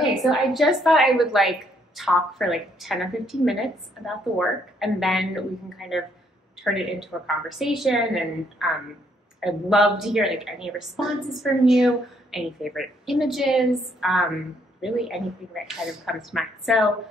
Okay, so I just thought I would like talk for like 10 or 15 minutes about the work, and then we can kind of turn it into a conversation. And I'd love to hear like any responses from you, any favorite images, really anything that kind of comes to mind. So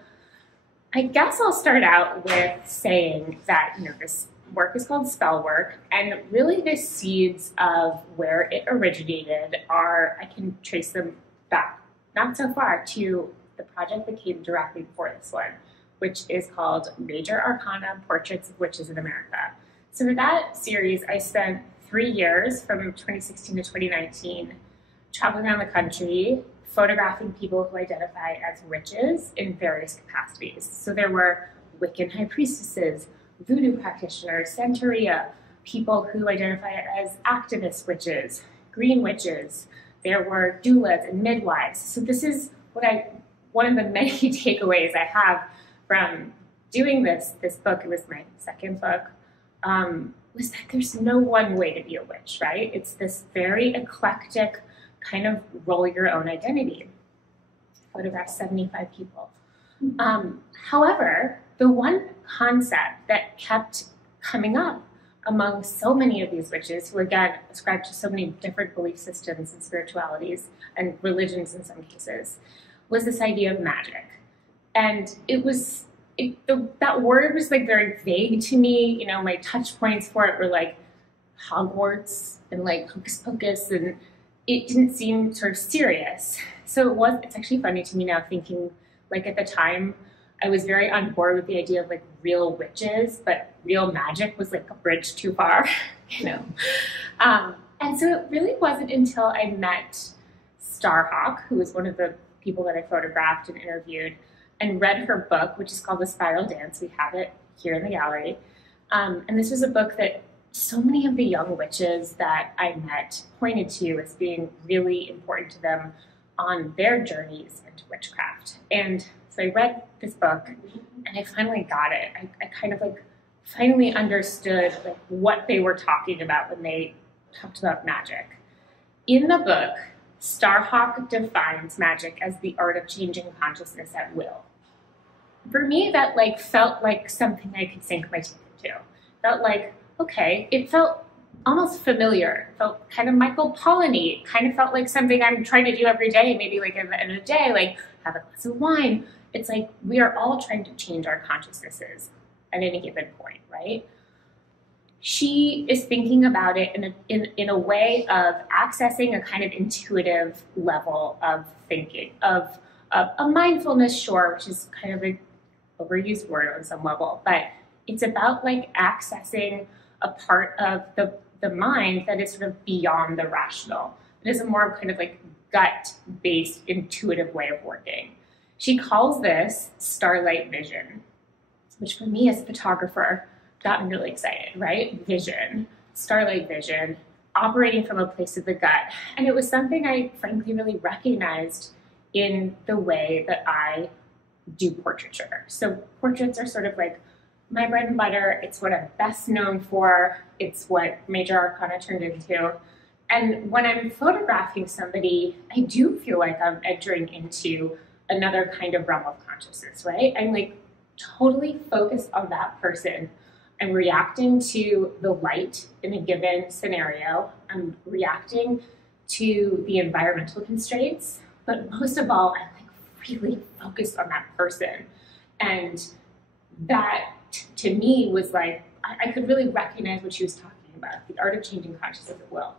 I guess I'll start out with saying that, this work is called Spellwork, and really the seeds of where it originated I can trace them back not so far to the project that came directly before this one, which is called Major Arcana: Portraits of Witches in America. So for that series, I spent 3 years from 2016 to 2019 traveling around the country, photographing people who identify as witches in various capacities. So there were Wiccan high priestesses, voodoo practitioners, Santeria, people who identify as activist witches, green witches. There were doulas and midwives. So this is one of the many takeaways I have from doing this book. It was my second book, was that there's no one way to be a witch, right? It's this very eclectic kind of roll your own identity. I photographed 75 people. However, the one concept that kept coming up among so many of these witches, who again ascribe to so many different belief systems and spiritualities and religions in some cases, was this idea of magic. And that word was like very vague to me. My touch points for it were like Hogwarts and like hocus pocus, and it didn't seem sort of serious. So it's actually funny to me now thinking, like at the time, I was very on board with the idea of like real witches, but real magic was like a bridge too far, And so it really wasn't until I met Starhawk, who was one of the people that I photographed and interviewed, and read her book, which is called The Spiral Dance. We have it here in the gallery. And this was a book that so many of the young witches that I met pointed to as being really important to them on their journeys into witchcraft. And so I read this book and I finally got it. I kind of like finally understood like what they were talking about when they talked about magic. In the book, Starhawk defines magic as the art of changing consciousness at will. For me, that like felt like something I could sink my teeth into. Felt like, okay, it felt almost familiar. It felt kind of Michael Pollan-y. It kind of felt like something I'm trying to do every day, maybe like at the end of the day, like have a glass of wine. It's like we are all trying to change our consciousnesses at any given point, right? She is thinking about it in a way of accessing a kind of intuitive level of thinking, of a mindfulness, sure, which is kind of an overused word on some level, but it's about like accessing a part of the mind that is sort of beyond the rational. It is a more kind of like gut-based, intuitive way of working. She calls this starlight vision, which for me as a photographer got me really excited, right? Vision, starlight vision, operating from a place of the gut. And it was something I frankly really recognized in the way that I do portraiture. So portraits are sort of like my bread and butter. It's what I'm best known for. It's what Major Arcana turned into. And when I'm photographing somebody, I do feel like I'm entering into another kind of realm of consciousness, right? I'm like totally focused on that person. I'm reacting to the light in a given scenario. I'm reacting to the environmental constraints, but most of all, I'm like really focused on that person. And that to me was like, I could really recognize what she was talking about, the art of changing consciousness at will.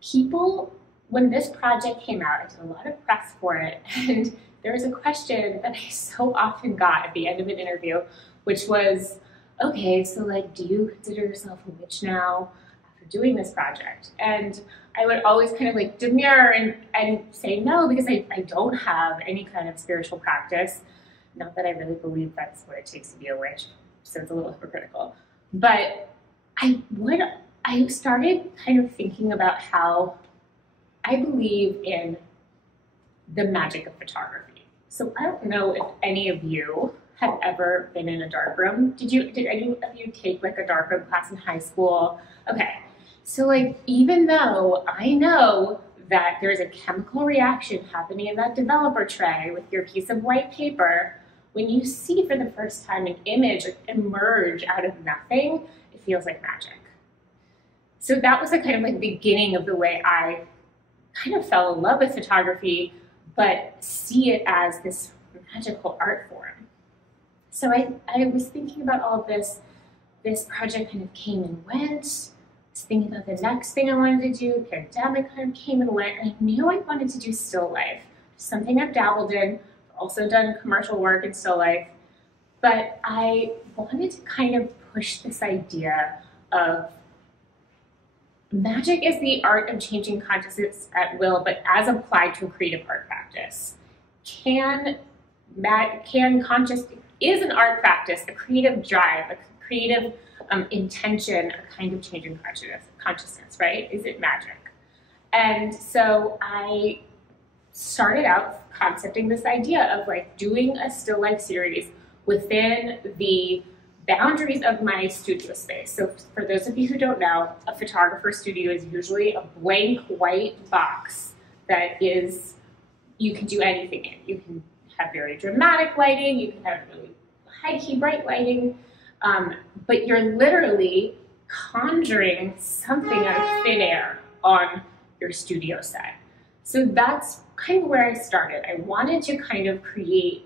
People, when this project came out, I did a lot of press for it, and there was a question that I so often got at the end of an interview, which was, okay, so like, do you consider yourself a witch now after doing this project? And I would always kind of like demur and say no, because I don't have any kind of spiritual practice. Not that I really believe that's what it takes to be a witch, so it's a little hypocritical. But I started kind of thinking about how I believe in the magic of photography. So I don't know if any of you have ever been in a darkroom. Did any of you take like a darkroom class in high school? Okay, so like even though I know that there's a chemical reaction happening in that developer tray with your piece of white paper. When you see for the first time an image emerge out of nothing, it feels like magic. So that was the kind of like beginning of the way I kind of fell in love with photography, but see it as this magical art form. So I was thinking about all of this. This project kind of came and went. I was thinking about the next thing I wanted to do. Pandemic kind of came and went. And I knew I wanted to do still life, something I've dabbled in. I've also done commercial work in still life. But I wanted to kind of push this idea of magic is the art of changing consciousness at will, but as applied to a creative art practice. Is an art practice a creative drive, a creative intention, a kind of changing consciousness, right? Is it magic? And so I started out concepting this idea of like doing a still life series within the boundaries of my studio space. So for those of you who don't know, a photographer studio is usually a blank white box that is, you can do anything in. You can have very dramatic lighting, you can have really high-key bright lighting, but you're literally conjuring something out of thin air on your studio set. So that's kind of where I started. I wanted to kind of create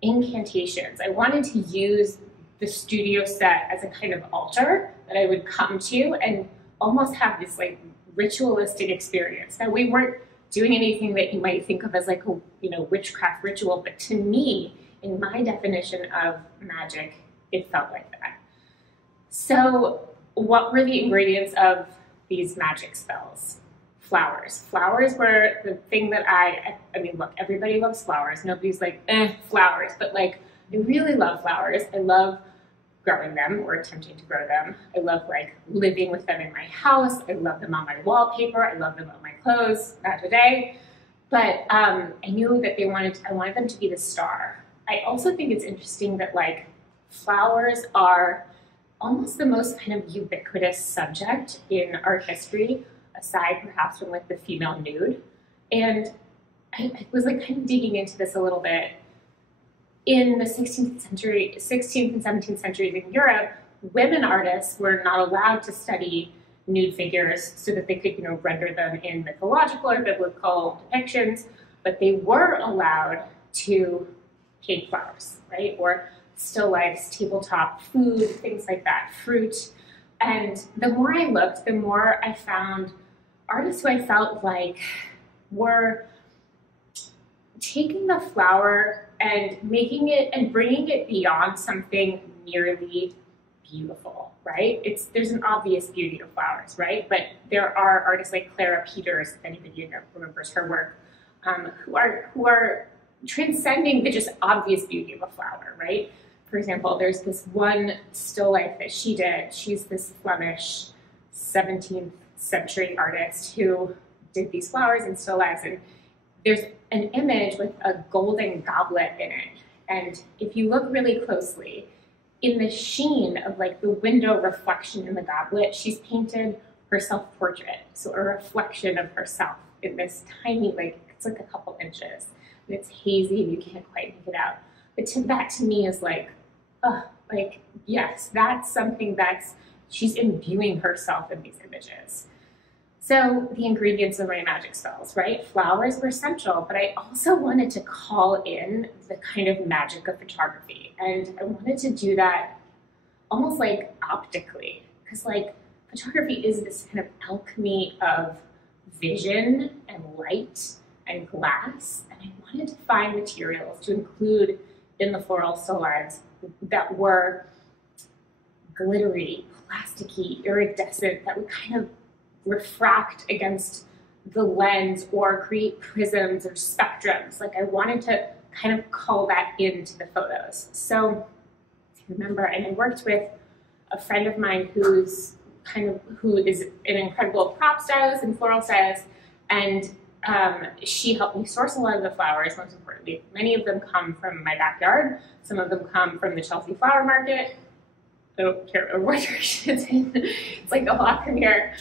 incantations. I wanted to use the studio set as a kind of altar that I would come to and almost have this like ritualistic experience. Now we weren't doing anything that you might think of as like a witchcraft ritual, but to me, in my definition of magic, it felt like that. So what were the ingredients of these magic spells? Flowers. Flowers were the thing that I mean, look, everybody loves flowers. Nobody's like, flowers, but like, I really love flowers. I love growing them or attempting to grow them. I love like living with them in my house. I love them on my wallpaper. I love them on my clothes, not today. But I knew that I wanted them to be the star. I also think it's interesting that like flowers are almost the most kind of ubiquitous subject in art history, aside perhaps from like the female nude. And I was like kind of digging into this a little bit. In the 16th and 17th centuries in Europe, women artists were not allowed to study nude figures so that they could, render them in mythological or biblical depictions, but they were allowed to paint flowers, right? Or still lifes, tabletop food, things like that, fruit. And the more I looked, the more I found artists who I felt like were taking the flower and making it and bringing it beyond something merely beautiful, right? There's an obvious beauty of flowers, right? But there are artists like Clara Peters, if anybody remembers her work, who are transcending the just obvious beauty of a flower, right? For example, there's this one still life that she did. She's this Flemish 17th century artist who did these flowers and still lives, and there's an image with a golden goblet in it. And if you look really closely, in the sheen of like the window reflection in the goblet, she's painted her self-portrait. So a reflection of herself in this tiny, it's like a couple inches. And it's hazy and you can't quite make it out. But that to me is like, yes, that's something she's imbuing herself in these images. So the ingredients of my magic spells, right? Flowers were essential, but I also wanted to call in the kind of magic of photography. And I wanted to do that almost like optically, because like photography is this kind of alchemy of vision and light and glass. And I wanted to find materials to include in the floral still lives that were glittery, plasticky, iridescent, that would kind of refract against the lens or create prisms or spectrums. Like I wanted to kind of call that into the photos. So remember, and I worked with a friend of mine who is an incredible prop stylist and floral stylist, and she helped me source a lot of the flowers. Most importantly, many of them come from my backyard. Some of them come from the Chelsea Flower Market. I don't care what direction it's in. It's like a walk from here.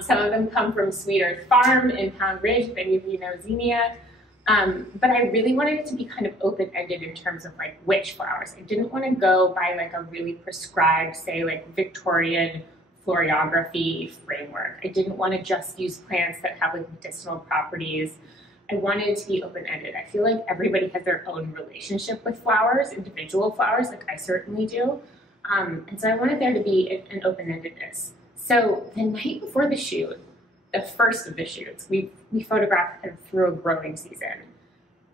Some of them come from Sweet Earth Farm in Pound Ridge, if any of you know Xenia. But I really wanted it to be kind of open-ended in terms of like which flowers. I didn't want to go by like a really prescribed, say like Victorian florography framework. I didn't want to just use plants that have like medicinal properties. I wanted it to be open-ended. I feel like everybody has their own relationship with flowers, individual flowers, like I certainly do. And so I wanted there to be an open-endedness. So the night before the shoot, the first of the shoots, we photographed kind of through a growing season.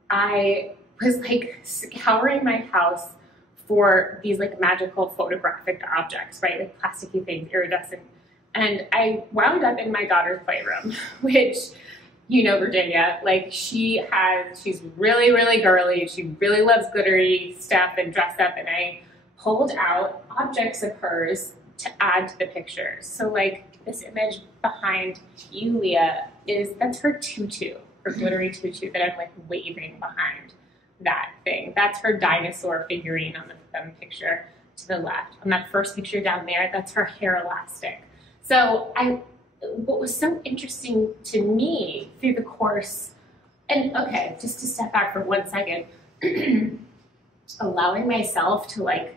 I was like scouring my house for these like magical photographic objects, right? Like plasticky things, iridescent. And I wound up in my daughter's playroom, which, you know, Virginia, like she's really, really girly. She really loves glittery stuff and dress up. And I pulled out objects of hers to add to the pictures. So like this image behind you, Leah, that's her tutu, her glittery tutu that I'm like waving behind that thing. That's her dinosaur figurine on the picture to the left. On that first picture down there, that's her hair elastic. So what was so interesting to me through the course, and okay, just to step back for 1 second, allowing myself to like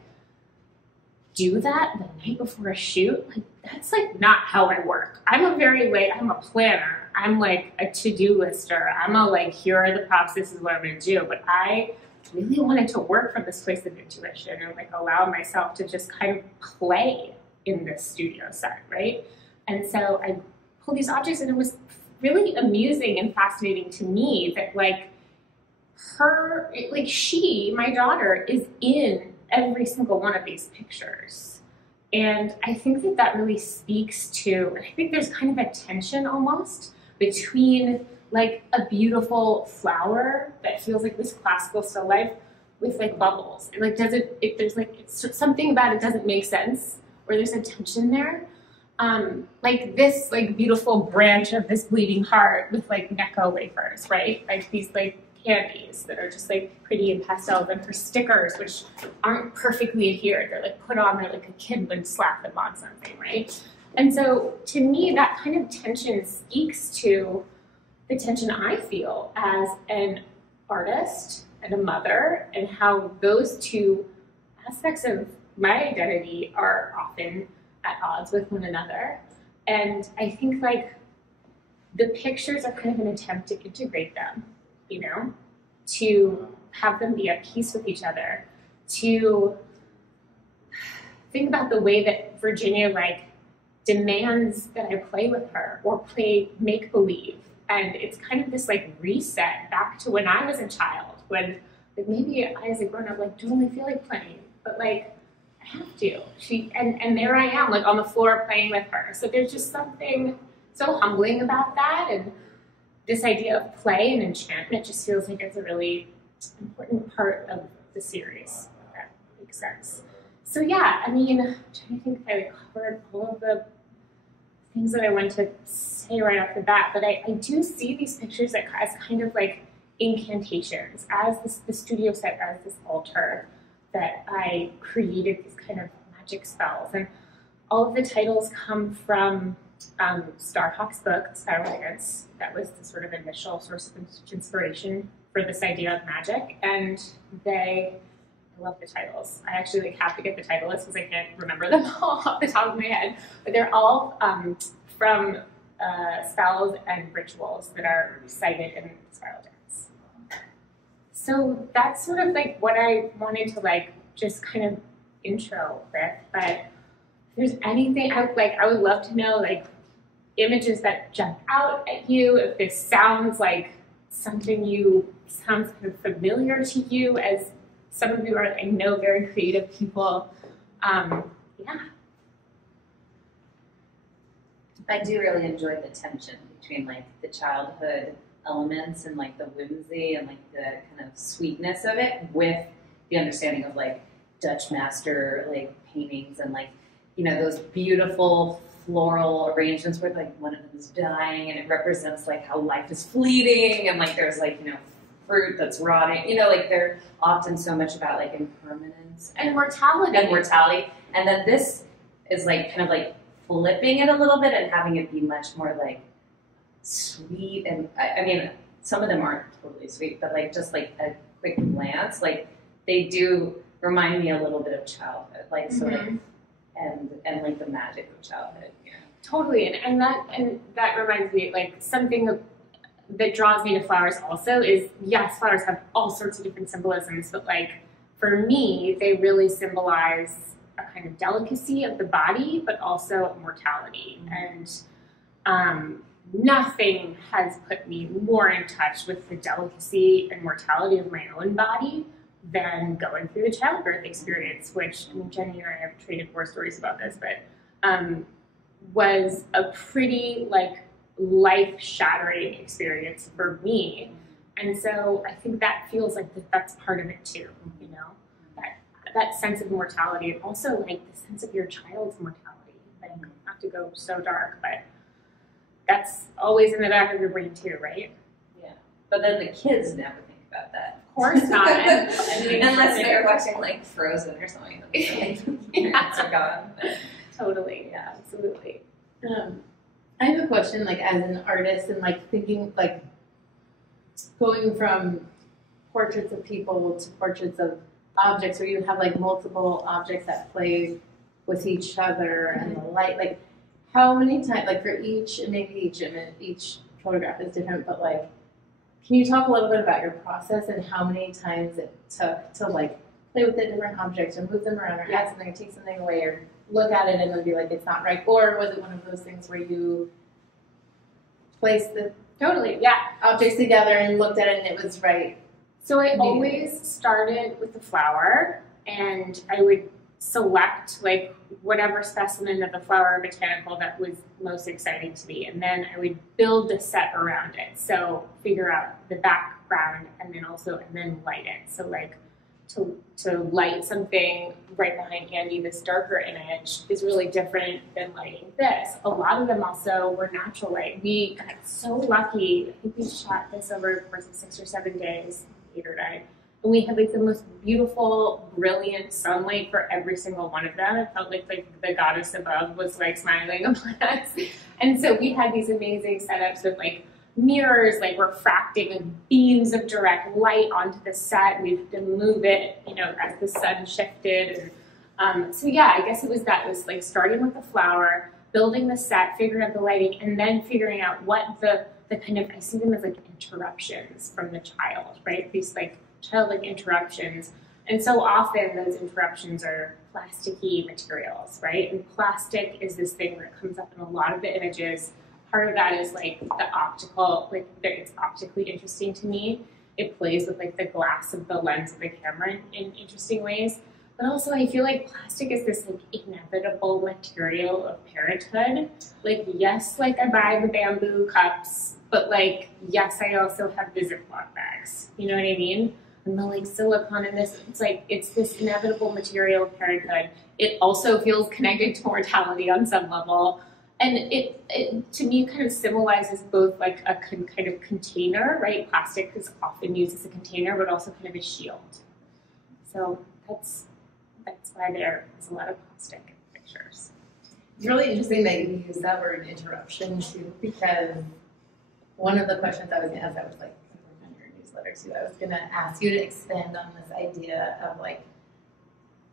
do that the night before a shoot, like that's like not how I work. I'm a planner. I'm like a to-do lister. I'm a like, here are the props, this is what I'm gonna do. But I really wanted to work from this place of intuition and like allow myself to just kind of play in this studio set, right? And so I pulled these objects and it was really amusing and fascinating to me that like she, my daughter, is in every single one of these pictures. And I think that really speaks to, I think there's kind of a tension almost between like a beautiful flower that feels like this classical still life with like bubbles. And like it's something about it doesn't make sense, or there's a tension there. Like this like beautiful branch of this bleeding heart with like Necco wafers, right? Like these like candies that are just like pretty in pastels, and her stickers, which aren't perfectly adhered. They're like put on there like a kid would slap them on something, right? And so to me, that kind of tension speaks to the tension I feel as an artist and a mother, and how those two aspects of my identity are often at odds with one another. And I think like the pictures are kind of an attempt to integrate them, you know, to have them be at peace with each other, to think about the way that Virginia like demands that I play with her or play make-believe. And it's kind of this like reset back to when I was a child, when like, maybe I as a grown-up like don't really feel like playing, but like I have to. And there I am like on the floor playing with her. So there's just something so humbling about that, and this idea of play and enchantment just feels like it's a really important part of the series. If that makes sense. So yeah, I mean, I'm trying to think if I covered all of the things that I wanted to say right off the bat, but I do see these pictures as kind of like incantations, as the studio set, as this altar that I created these kind of magic spells. And all of the titles come from Starhawk's book, Spiral Dance. That was the sort of initial source of inspiration for this idea of magic. And I love the titles. I actually like have to get the title list because I can't remember them all off the top of my head. But they're all from spells and rituals that are cited in Spiral Dance. So that's sort of like what I wanted to like just kind of intro with. But if there's anything I would love to know, like images that jump out at you, if this sounds like something sounds kind of familiar to you, as some of you are, I know, very creative people. Yeah. I do really enjoy the tension between like the childhood elements and like the whimsy and like the kind of sweetness of it, with the understanding of like Dutch master like paintings and like, you know, those beautiful floral arrangements where like one of them is dying and it represents like how life is fleeting, and like there's like, you know, fruit that's rotting, you know, like they're often so much about like impermanence and mortality. And then this is like kind of like flipping it a little bit and having it be much more like sweet. And I mean, some of them aren't totally sweet, but like just like a quick glance, like they do remind me a little bit of childhood, like sort of, and like the magic of childhood. Yeah. Totally, and that reminds me, like something that draws me to flowers also is, yes, flowers have all sorts of different symbolisms, but like for me, they really symbolize a kind of delicacy of the body, but also mortality. And nothing has put me more in touch with the delicacy and mortality of my own body than going through the childbirth experience, which, I mean, Jenny and I have traded war stories about this, but was a pretty like life-shattering experience for me. And so I think that feels like that's part of it too, you know, that sense of mortality, and also like the sense of your child's mortality. Like, not to go so dark, but that's always in the back of your brain too, right? Yeah. But then the kids never think about that. Of course not. Unless they're watching like Frozen or something. Parents are gone. Totally. Yeah, absolutely. I have a question, like as an artist, and like thinking, like going from portraits of people to portraits of objects, where you have like multiple objects that play with each other and the light. Like, how many times, like for each, and maybe each photograph is different, but like, can you talk a little bit about your process and how many times it took to like play with the different objects, or move them around, or add something, or take something away, or look at it and then be like, it's not right? Or was it one of those things where you placed the objects together and looked at it and it was right? So I always started with the flower, and I would select like whatever specimen of the flower or botanical that was most exciting to me, and then I would build the set around it. So figure out the background, and then light it. So like to light something right behind Andy, this darker image, is really different than lighting this. A lot of them also were natural light. We got so lucky. I think we shot this over the course of 6 or 7 days, 8 or 9. And we had like the most beautiful, brilliant sunlight for every single one of them. It felt like the goddess above was like smiling upon us. And so we had these amazing setups with like mirrors, like refracting beams of direct light onto the set. We had to move it, you know, as the sun shifted. And so yeah, I guess it was like starting with the flower, building the set, figuring out the lighting, and then figuring out what the kind of, I see them as like interruptions from the child, right? These like childlike interruptions. And so often those interruptions are plasticky materials, right? And plastic is this thing that comes up in a lot of the images. Part of that is like the optical, like it's optically interesting to me. It plays with like the glass of the lens of the camera in interesting ways. But also I feel like plastic is this like inevitable material of parenthood. Like, yes, like I buy the bamboo cups, but like, yes, I also have the Ziploc bags. You know what I mean? And the like silicone in this, it's like, it's this inevitable material of parenthood. It also feels connected to mortality on some level. And it to me kind of symbolizes both like a kind of container, right? Plastic is often used as a container, but also kind of a shield. So that's why there is a lot of plastic pictures. It's really interesting that you use that word interruption too, because one of the questions I was going to ask, I was like, on your newsletter too, I was going to ask you to expand on this idea of like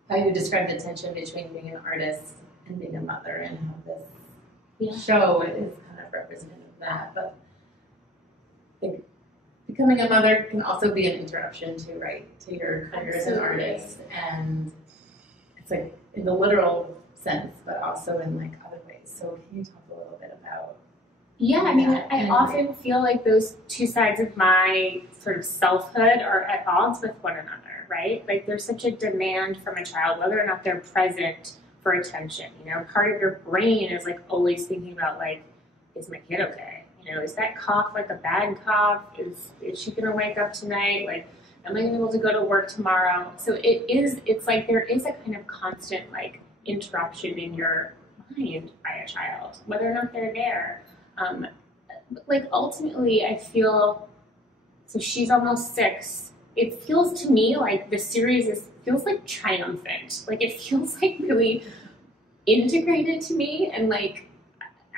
how you describe the tension between being an artist and being a mother, and how this show is kind of representative of that. But I think becoming a mother can also be an interruption to, right, to your career as an artist. And it's like in the literal sense, but also in like other ways. So can you talk a little bit about I mean, I often feel like those two sides of my sort of selfhood are at odds with one another, right? Like there's such a demand from a child, whether or not they're present, for attention. You know, part of your brain is like always thinking about like, is my kid okay? You know, is that cough like a bad cough? Is she gonna wake up tonight? Like, am I gonna be able to go to work tomorrow? So it's like there is a kind of constant like interruption in your mind by a child, whether or not they're there. But like ultimately I feel, so she's almost 6. It feels to me like the series feels like triumphant. Like it feels like really integrated to me, and like,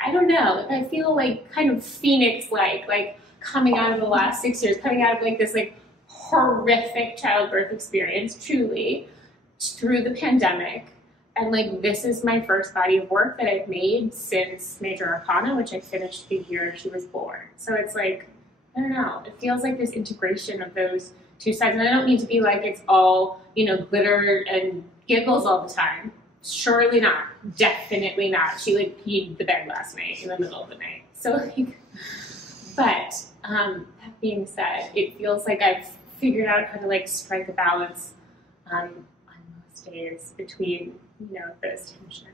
I don't know, like I feel like kind of phoenix-like, like coming out of the last 6 years, coming out of like this like horrific childbirth experience, truly, through the pandemic. And like, this is my first body of work that I've made since Major Arcana, which I finished the year she was born. So it's like, I don't know, it feels like this integration of those two sides. And I don't mean to be like it's all, you know, glitter and giggles all the time. Surely not. Definitely not. She like peed the bed last night in the middle of the night. So like, but that being said, it feels like I've figured out how to like strike a balance on most days between, you know, those tensions.